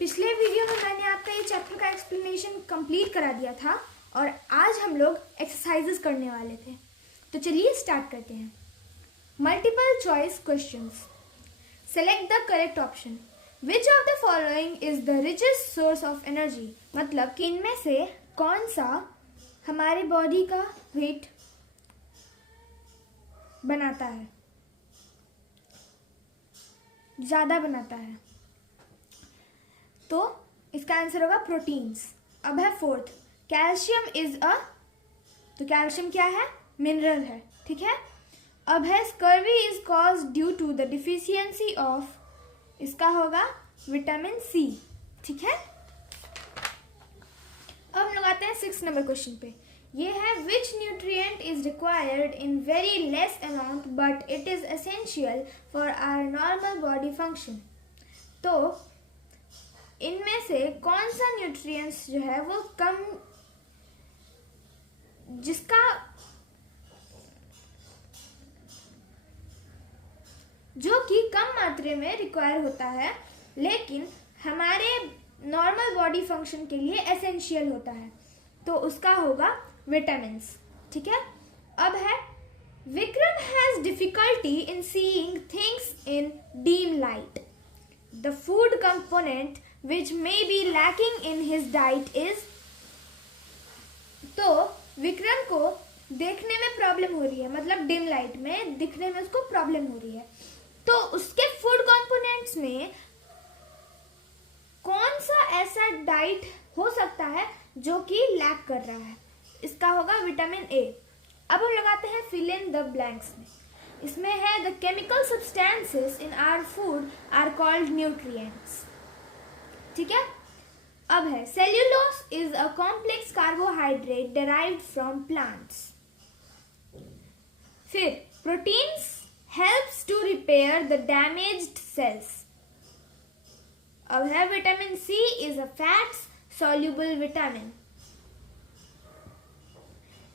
पिछले वीडियो में मैंने आपका ये चैप्टर का एक्सप्लेनेशन कंप्लीट करा दिया था और आज हम लोग एक्सरसाइजेस करने वाले थे। तो चलिए स्टार्ट करते हैं। Multiple choice questions. Select the correct option. Which of the following is the richest source of energy. मतलब कि इनमें से कौन सा हमारे बॉडी का वेट बनाता है, ज़्यादा बनाता है। तो इसका आंसर होगा प्रोटीन्स। अब है फोर्थ, कैल्शियम इज अ, तो कैल्शियम क्या है? मिनरल है, ठीक है। अब है scurvy is cause due to the deficiency of, इसका होगा विटामिन सी, ठीक है। अब हम लोग आते हैं 6 नंबर क्वेश्चन पे। ये है which nutrient is required in very less amount but it is essential for our normal body function. तो इनमें से कौन सा न्यूट्रिएंट्स जो है वो कम, जिसका जो कि कम मात्रा में रिक्वायर होता है लेकिन हमारे नॉर्मल बॉडी फंक्शन के लिए एसेंशियल होता है, तो उसका होगा विटामिन्स, ठीक है। अब है Vikram has difficulty in seeing things in dim light. The food component which may be lacking in his diet is, तो विक्रम को देखने में प्रॉब्लम हो रही है, मतलब डिम लाइट में दिखने में उसको प्रॉब्लम हो रही है, तो उसके फूड कंपोनेंट्स में कौन सा ऐसा डाइट हो सकता है जो कि लैक कर रहा है? इसका होगा विटामिन ए। अब हम लगाते हैं फिल इन द ब्लैंक्स में। इसमें है the chemical substances in our food are called nutrients, ठीक है। अब है cellulose is a complex carbohydrate derived from plants. फिर proteins helps to repair the damaged cells. अब है vitamin C is a fats soluble vitamin.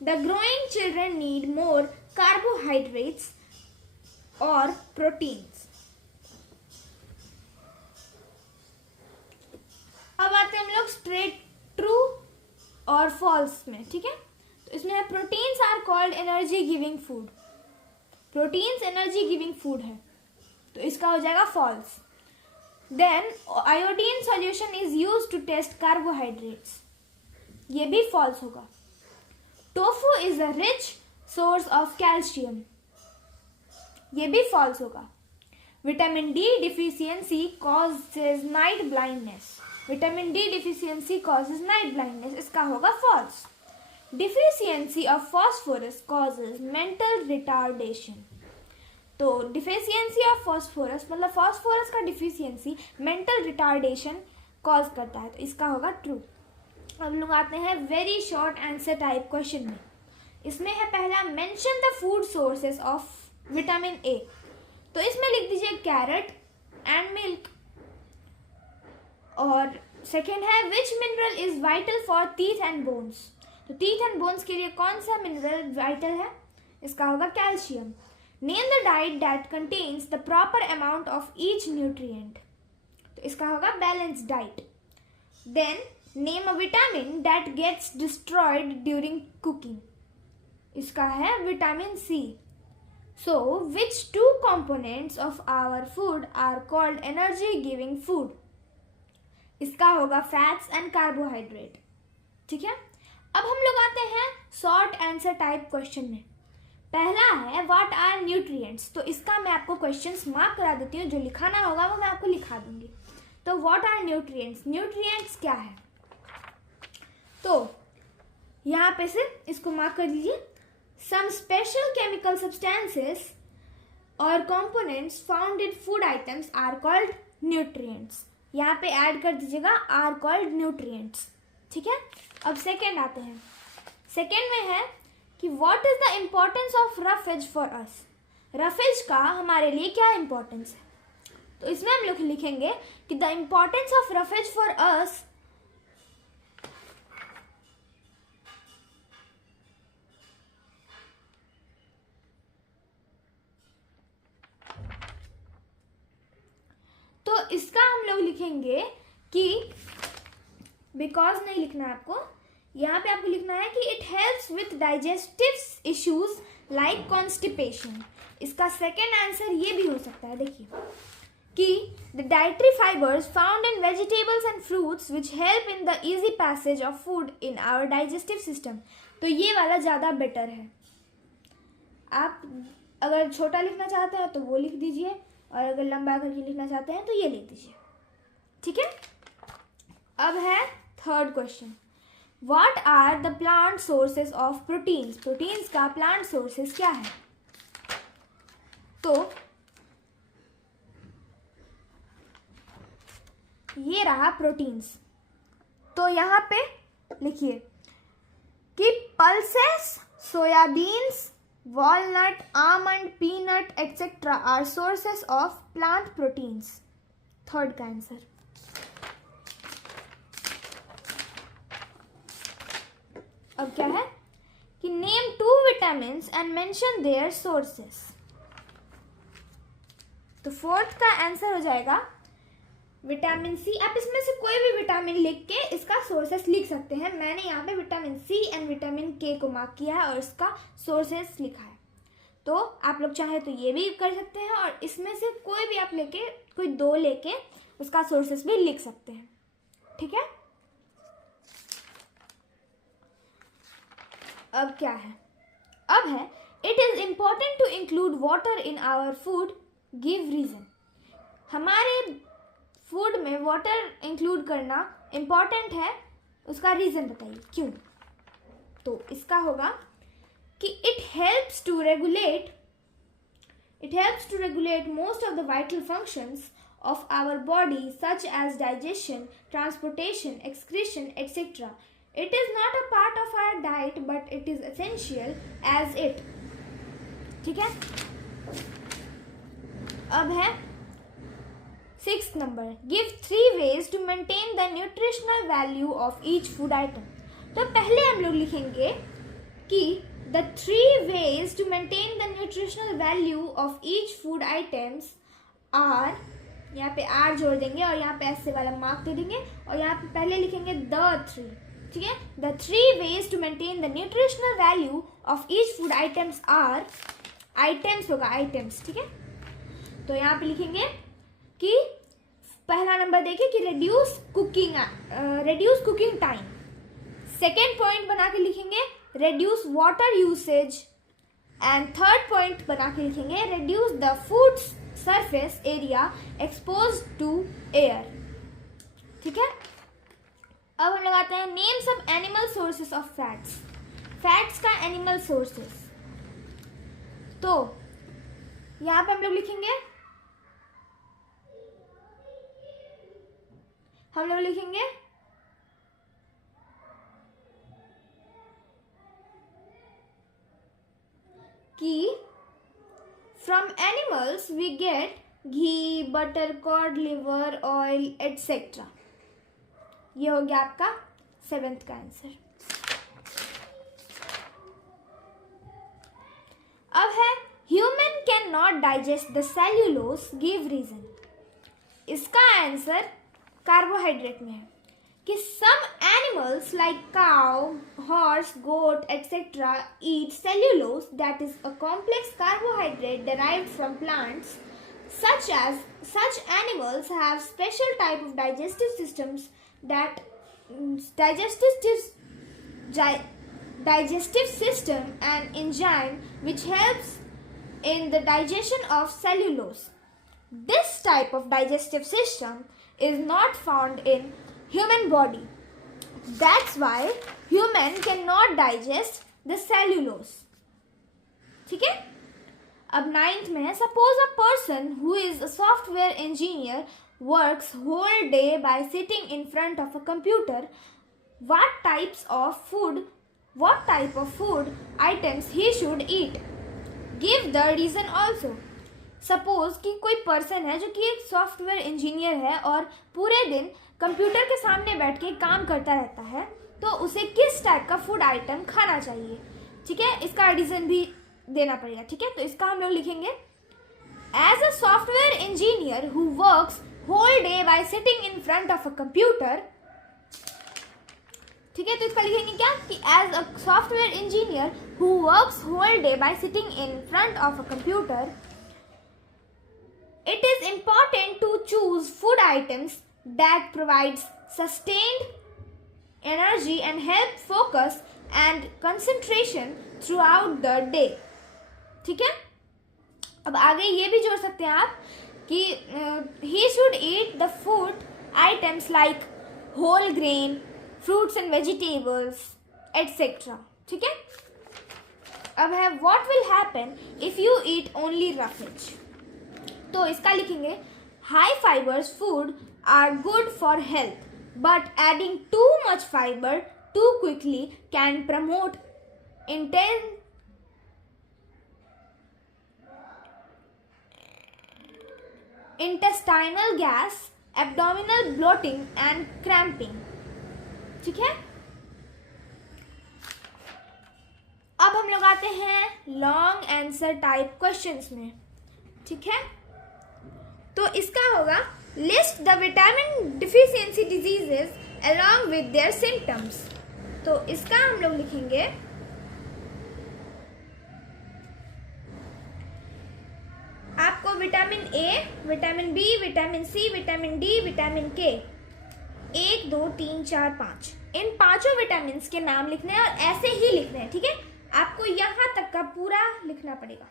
The growing children need more carbohydrates और proteins. अब आते हैं हम लोग स्ट्रेट ट्रू और फॉल्स में, ठीक है। तो इसमें है proteins are called energy giving food. Proteins energy giving food है, तो इसका हो जाएगा false. Then iodine solution is used to test carbohydrates, ये भी फॉल्स होगा। Tofu is a rich source of calcium, ये भी फॉल्स होगा। Vitamin D deficiency causes night blindness. Vitamin D deficiency causes night blindness, इसका होगा false. Deficiency of phosphorus causes mental retardation. तो deficiency of phosphorus मतलब phosphorus का deficiency mental retardation cause करता है, तो इसका होगा ट्रू। अब लोग आते हैं very short answer type question में। इसमें है पहला mention the food sources of vitamin A. तो इसमें लिख दीजिए कैरेट एंड मिल्क। और सेकेंड है which mineral is vital for teeth and bones. तो टीथ एंड बोन्स के लिए कौन सा मिनरल वाइटल है? इसका होगा calcium. Name the diet that contains the proper amount of each nutrient. तो इसका होगा balance diet. Then name a vitamin that gets destroyed during cooking. इसका है vitamin C. So, which two components of our food are called energy giving food? इसका होगा fats and carbohydrate, ठीक है। अब हम लोग आते हैं शॉर्ट आंसर टाइप क्वेश्चन में। पहला है व्हाट आर न्यूट्रिएंट्स। तो इसका मैं आपको क्वेश्चंस मार्क करा देती हूँ, जो लिखाना होगा वो मैं आपको लिखा दूंगी। तो व्हाट आर न्यूट्रिएंट्स, न्यूट्रिएंट्स क्या है? तो यहाँ पे से इसको मार्क कर लीजिए। Some special chemical substances or components found in food items are called nutrients. यहाँ पे ऐड कर दीजिएगा are called nutrients, ठीक है। अब सेकेंड आते हैं। सेकेंड में है कि what is the importance of roughage for us? Roughage का हमारे लिए क्या इम्पोर्टेंस है? तो इसमें हम लोग लिखेंगे कि the importance of roughage for us तो इसका हम लोग लिखेंगे कि बिकॉज नहीं लिखना है आपको, यहाँ पे आपको लिखना है कि it helps with digestive issues like constipation. इसका सेकेंड आंसर ये भी हो सकता है, देखिए कि the dietary fibres found in vegetables and fruits which help in the easy passage of food in our digestive system. तो ये वाला ज़्यादा बेटर है। आप अगर छोटा लिखना चाहते हैं तो वो लिख दीजिए, और अगर लंबा करके लिखना चाहते हैं तो ये लिख दीजिए, ठीक है। अब है third question, what are the plant sources of proteins. Proteins का प्लांट सोर्सेज क्या है? तो ये रहा प्रोटीन्स। तो यहाँ पे लिखिए कि pulses, soya beans, walnut, almond, peanut, etc. are sources of plant proteins. Third का आंसर। अब क्या है कि name 2 vitamins and mention their sources. तो फोर्थ का आंसर हो जाएगा विटामिन सी। आप इसमें से कोई भी विटामिन लिख के इसका सोर्सेस लिख सकते हैं। मैंने यहाँ पे विटामिन सी एंड विटामिन के को मार्क किया है और इसका सोर्सेस लिखा है। तो आप लोग चाहे तो ये भी कर सकते हैं, और इसमें से कोई भी आप लेके, कोई 2 लेके उसका सोर्सेस भी लिख सकते हैं, ठीक है। अब क्या है? अब है it is important to include water in our food, give reason. हमारे फूड में वाटर इंक्लूड करना इम्पॉर्टेंट है, उसका रीज़न बताइए क्यों। तो इसका होगा कि it helps to regulate most of the vital functions of our body such as digestion, transportation, excretion etcetera. It is not a part of our diet but it is essential as it, ठीक है। अब है 6th number, give 3 ways to maintain the nutritional value of each food item। तो पहले हम लोग लिखेंगे कि the 3 ways to maintain the nutritional value of each food items are, यहाँ पे R जोड़ देंगे और यहाँ पे ऐसे वाला मार्क दे देंगे, और यहाँ पे पहले लिखेंगे the 3, ठीक है। the 3 ways to maintain the nutritional value of each food items are, items होगा items, ठीक है। तो यहाँ पे लिखेंगे कि पहला नंबर देखिए कि reduce cooking time. Second point बना के लिखेंगे reduce water usage, and third point बना के लिखेंगे reduce the food surface area expose to air, ठीक है। अब हम लगाते हैं name some animal sources of fats. Fats का एनिमल सोर्सेस, तो यहाँ पे हम लोग लिखेंगे कि from animals we get ghee, butter, curd, liver, oil etcetera. ये हो गया आपका 7th का आंसर। अब है human can not digest the cellulose, give reason. इसका आंसर कार्बोहाइड्रेट में है कि some animals like cow, horse, goat etcetera eat cellulose that is a complex carbohydrate derived from plants. Such animals have special type of digestive systems that digestive system and enzyme which helps in the digestion of cellulose. This type of digestive system is not found in human body. That's why human cannot digest the cellulose. ठीक है। अब 9th में है, suppose a person who is a software engineer works whole day by sitting in front of a computer. What type of food items he should eat? Give the reason also. Suppose कि कोई person है जो कि एक software engineer है और पूरे दिन कंप्यूटर के सामने बैठ के काम करता रहता है, तो उसे किस टाइप का फूड आइटम खाना चाहिए, ठीक है। इसका रीजन भी देना पड़ेगा, ठीक है। तो इसका हम लोग लिखेंगे as a software engineer who works whole day by sitting in front of a computer. ठीक है, तो इसका लिखेंगे क्या कि as a software engineer who works whole day by sitting in front of a computer, it is important to choose food items that provides sustained energy and help focus and concentration throughout the day. ठीक है, अब आगे ये भी जोड़ सकते हैं आप कि he should eat the food items like whole grain, fruits and vegetables, etc. ठीक है, अब है what will happen if you eat only roughage. तो इसका लिखेंगे high fibers food are good for health but adding too much fiber too quickly can promote intestinal gas, abdominal bloating and cramping. ठीक है, अब हम लोग आते हैं लॉन्ग आंसर टाइप क्वेश्चंस में. ठीक है, तो इसका होगा list the vitamin deficiency diseases along with their symptoms. तो इसका हम लोग लिखेंगे आपको vitamin A, vitamin B, vitamin C, vitamin D, vitamin K 1 2 3 4 5 इन पांचों विटामिन के नाम लिखने हैं और ऐसे ही लिखने हैं. ठीक है, आपको यहां तक का पूरा लिखना पड़ेगा.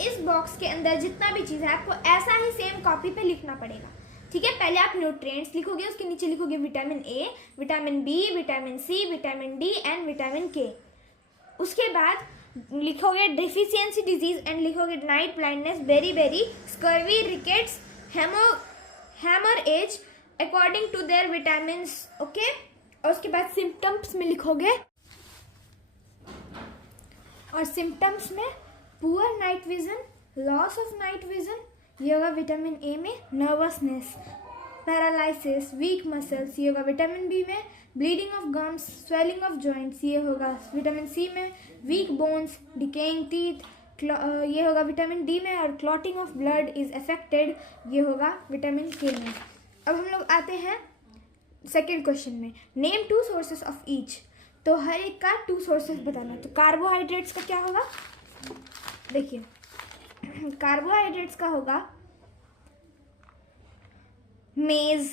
इस बॉक्स के अंदर जितना भी चीज़ है आपको ऐसा ही सेम कॉपी पे लिखना पड़ेगा. ठीक है, पहले आप न्यूट्रिएंट्स लिखोगे, उसके नीचे लिखोगे vitamin A, vitamin B, vitamin C, vitamin D and vitamin K. उसके बाद लिखोगे डेफिशिएंसी डिजीज एंड लिखोगे night blindness, beri, scurvy, rickets, hammer as according to their vitamin. Okay, और उसके बाद सिम्टम्स में लिखोगे, और सिम्टम्स में poor night vision, loss of night vision, ये होगा विटामिन ए में नर्वसनेस, पैरालिसिस, वीक मसल्स, ये होगा विटामिन बी में bleeding of gums, swelling of joints, ये होगा विटामिन सी में वीक बोन्स, डिकेइंग टीथ, ये होगा विटामिन डी में और clotting of blood is affected, ये होगा विटामिन के में. अब हम लोग आते हैं सेकेंड क्वेश्चन में, नेम 2 सोर्सेस ऑफ ईच. तो हर एक का 2 सोर्सेस बताना. तो कार्बोहाइड्रेट्स का क्या होगा, देखिए कार्बोहाइड्रेट्स का होगा मेज,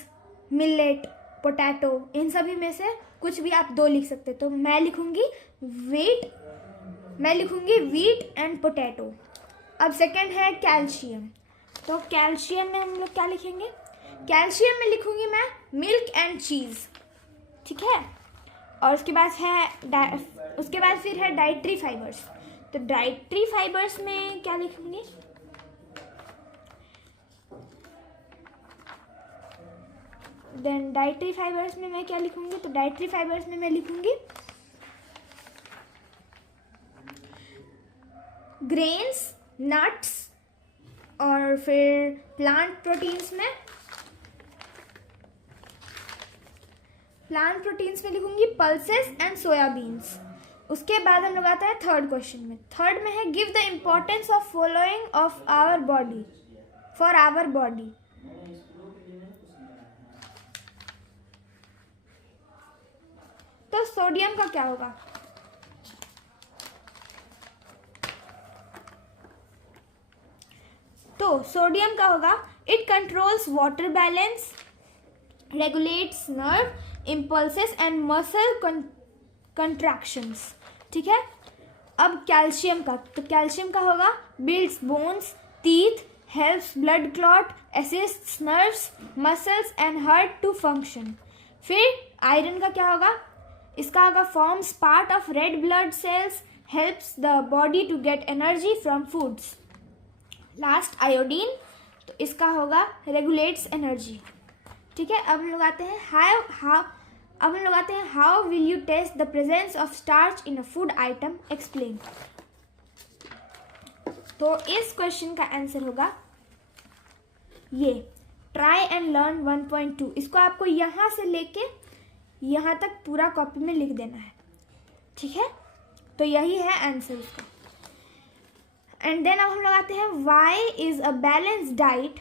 मिलेट, पोटैटो, इन सभी में से कुछ भी आप 2 लिख सकते. तो मैं लिखूंगी वीट एंड पोटैटो. अब सेकंड है कैल्शियम. तो कैल्शियम में हम लोग क्या लिखेंगे, कैल्शियम में लिखूंगी मैं मिल्क एंड चीज. ठीक है, और उसके बाद फिर है डाइटरी फाइबर्स. तो डाइटरी फाइबर्स में क्या लिखूंगी, देन डाइटरी फाइबर्स में मैं क्या लिखूंगी, तो डाइटरी फाइबर्स में मैं लिखूंगी ग्रेन्स, नट्स, और फिर प्लांट प्रोटीन्स में लिखूंगी पल्सेस एंड सोयाबीन्स. उसके बाद हम लोग आता है थर्ड क्वेश्चन में. थर्ड में है give the importance of following of our body for our body. तो सोडियम का क्या होगा, तो सोडियम का होगा it controls water balance, regulates nerve impulses and muscle contractions. ठीक है, अब कैल्शियम का, तो कैल्शियम का होगा builds bones, teeth, helps blood clot, assists nerves, muscles and heart to function. फिर आयरन का क्या होगा, इसका होगा forms part of red blood cells, helps the body to get energy from foods. Last iodine, तो इसका होगा रेगुलेट्स एनर्जी. ठीक है, अब हम लोग आते हैं how will you test the presence of starch in a food item, explain. तो इस क्वेश्चन का आंसर होगा ये ट्राई एंड लर्न 1.2. इसको आपको यहाँ से लेके यहाँ तक पूरा कॉपी में लिख देना है. ठीक है, तो यही है आंसर इसका. एंड देन अब हम लोग आते हैं why is a balance diet,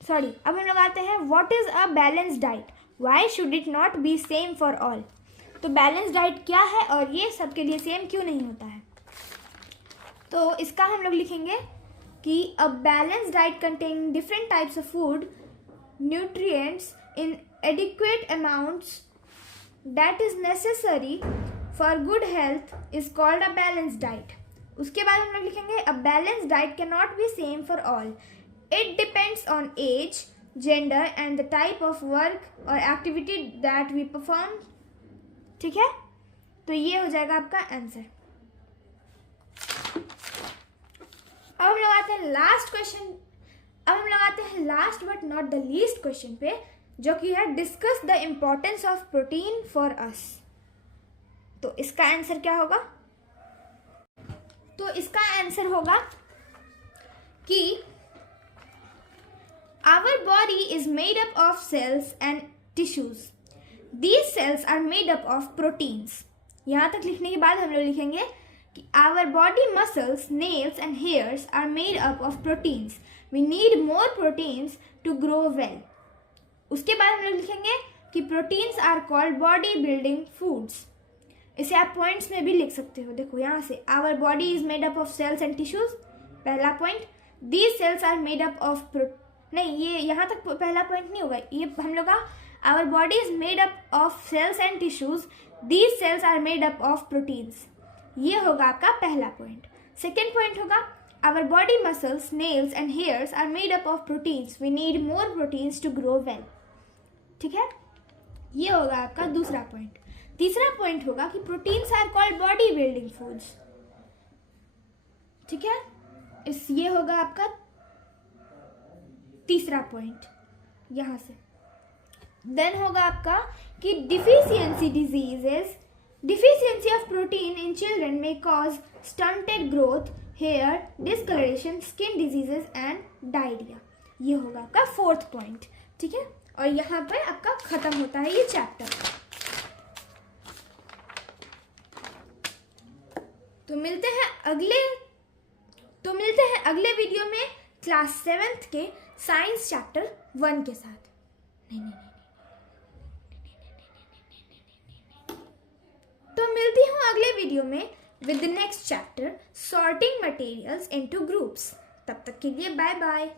sorry अब हम लोग आते हैं what is a balance diet, why should it not be same for all. तो बैलेंस डाइट क्या है और ये सबके लिए सेम क्यों नहीं होता है। तो इसका हम लोग लिखेंगे कि a balance diet containing different types of food, nutrients in adequate amounts that is necessary for good health is called a balance diet. उसके बाद हम लोग लिखेंगे a balance diet can not be same for all, it depends on age, gender and the type of work और activity that we perform. ठीक है, तो ये हो जाएगा आपका आंसर। अब हम लोग आते हैं लास्ट क्वेश्चन, अब हम लोग आते हैं last but not the least question पे, जो कि है discuss the importance of protein for us. तो इसका आंसर क्या होगा, तो इसका आंसर होगा कि our body is made up of cells and tissues, these cells are made up of proteins. यहां तक लिखने के बाद हम लोग लिखेंगे कि our body muscles, nails and hairs are made up of proteins, we need more proteins to grow well. उसके बाद हम लोग लिखेंगे कि proteins are called body building foods. इसे आप पॉइंट्स में भी लिख सकते हो, देखो यहाँ से our body is made up of cells and tissues, पहला point, these cells are made up of नहीं, ये यहाँ तक पहला पॉइंट नहीं होगा, ये हम लोग का our body is made up of cells and tissues, these cells are made up of proteins, ये होगा आपका पहला पॉइंट। सेकेंड पॉइंट होगा our body muscles, nails and hairs are made up of proteins, we need more proteins to grow well. ठीक है, ये होगा आपका दूसरा पॉइंट। तीसरा पॉइंट होगा कि proteins are called body building foods. ठीक है, ये होगा आपका तीसरा पॉइंट यहां से। देन होगा आपका कि deficiency diseases, deficiency of protein in children में cause stunted growth, hair discolouration, skin diseases and diarrhoea. ये होगा आपका फोर्थ पॉइंट। ठीक है, और यहाँ पे आपका खत्म होता है ये चैप्टर। तो मिलते हैं अगले वीडियो में क्लास 7th के साइंस चैप्टर 1 के साथ। तो मिलती हूँ अगले वीडियो में with the next chapter sorting materials into groups. तब तक के लिए बाय बाय।